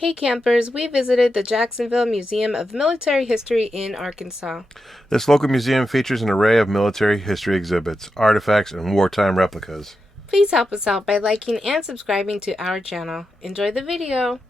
Hey campers, we visited the Jacksonville Museum of Military History in Arkansas. This local museum features an array of military history exhibits, artifacts, and wartime replicas. Please help us out by liking and subscribing to our channel. Enjoy the video!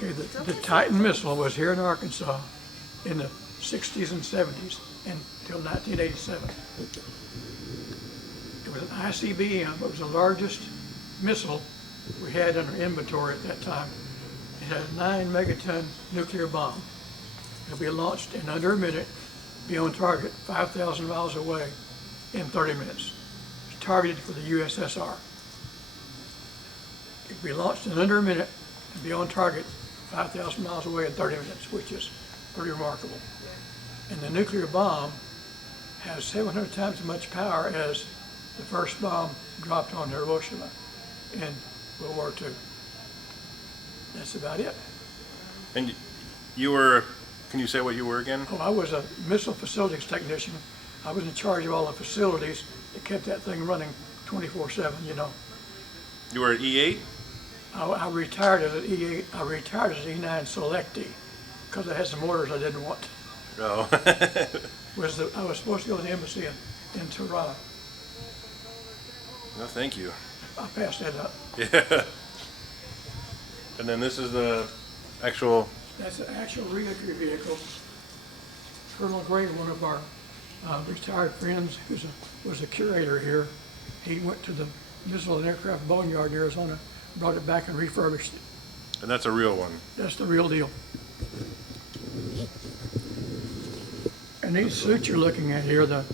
Okay, the Titan missile was here in Arkansas in the 60s and 70s until 1987. It was an ICBM. It was the largest missile we had under inventory at that time. It had a 9 megaton nuclear bomb. It'll be launched in under a minute, be on target 5,000 miles away in 30 minutes. It's targeted for the USSR. It'll be launched in under a minute and be on target 5,000 miles away in 30 minutes, which is pretty remarkable. And the nuclear bomb has 700 times as much power as the first bomb dropped on Hiroshima in World War II. That's about it. And you were, can you say what you were again? Oh, I was a missile facilities technician. I was in charge of all the facilities that kept that thing running 24/7, you know. You were at E8? I retired as an E8. I retired as an E9 selectee because I had some orders I didn't want. Oh. I was supposed to go to the embassy in Toronto. No, thank you. I passed that up. Yeah. And then this is the actual... That's an actual reentry vehicle. Colonel Gray, one of our retired friends, who was a curator here, he went to the Missile and Aircraft Boneyard, Arizona, brought it back and refurbished it. And that's a real one. That's the real deal. And these suits you're looking at here, the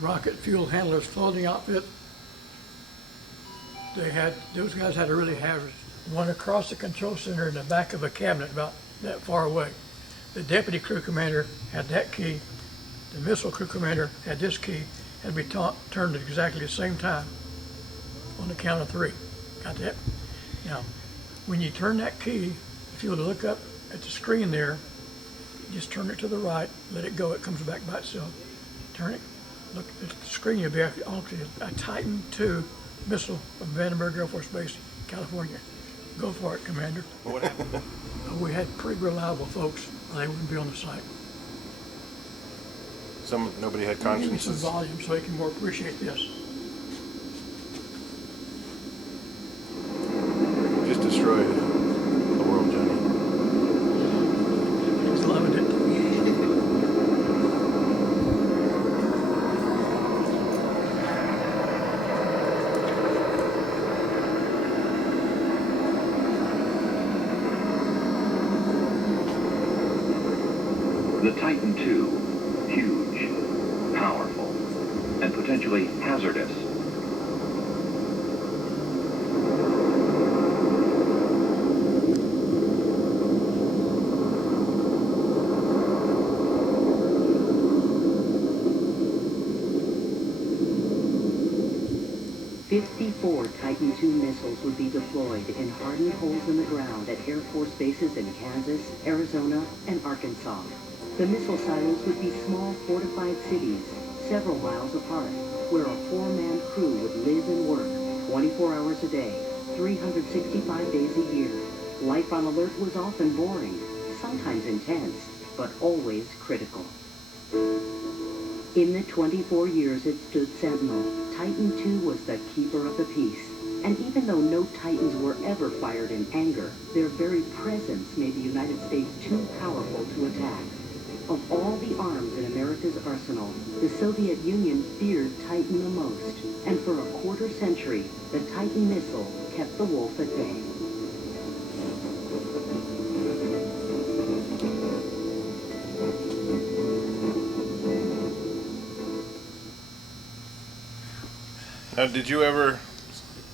rocket fuel handlers floating outfit, those guys had a really hazardous one across the control center in the back of a cabinet about that far away. The deputy crew commander had that key. The missile crew commander had this key, had to be turned at exactly the same time on the count of 3. Got that? Now, when you turn that key, if you were to look up at the screen there, just turn it to the right, let it go, it comes back by itself. Turn it, look at the screen, you'll be a Titan II missile from Vandenberg Air Force Base, California. Go for it, Commander. What happened? We had pretty reliable folks, or they wouldn't be on the site. Nobody had Give me some consciences. volume so you can more appreciate this. Just destroyed the world, Johnny. He's loving it. The Titan II, huge, powerful, and potentially hazardous. "54 Titan II missiles would be deployed in hardened holes in the ground at Air Force bases in Kansas, Arizona, and Arkansas. The missile silos would be small fortified cities, several miles apart, where a 4-man crew would live and work 24 hours a day, 365 days a year. Life on alert was often boring, sometimes intense, but always critical. In the 24 years it stood sentinel, Titan II was the keeper of the peace. And even though no Titans were ever fired in anger, their very presence made the United States too powerful to attack. Of all the arms in America's arsenal, the Soviet Union feared Titan the most, and for a quarter century, the Titan missile kept the wolf at bay. Now, did you ever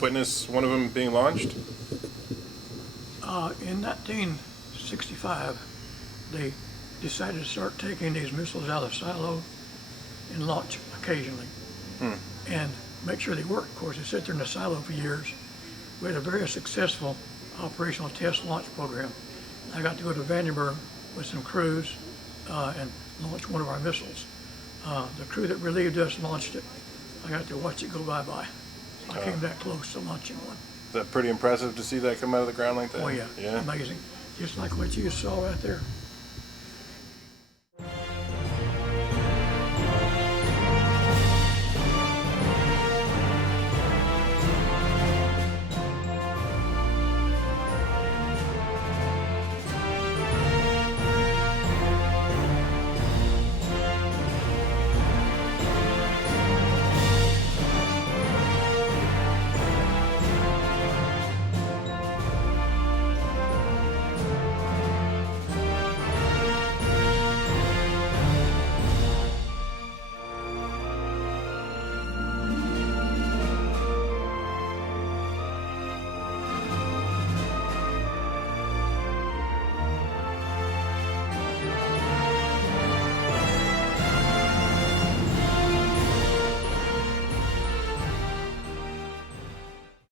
witness one of them being launched? In 1965, they decided to start taking these missiles out of the silo and launch occasionally. And make sure they work. Of course, they sit there in the silo for years. We had a very successful operational test launch program. I got to go to Vandenberg with some crews and launch one of our missiles. The crew that relieved us launched it. I got to watch it go bye-bye. I came that close to launching one. Is that pretty impressive to see that come out of the ground like that? Oh yeah, Yeah. amazing. Just like what you saw right there.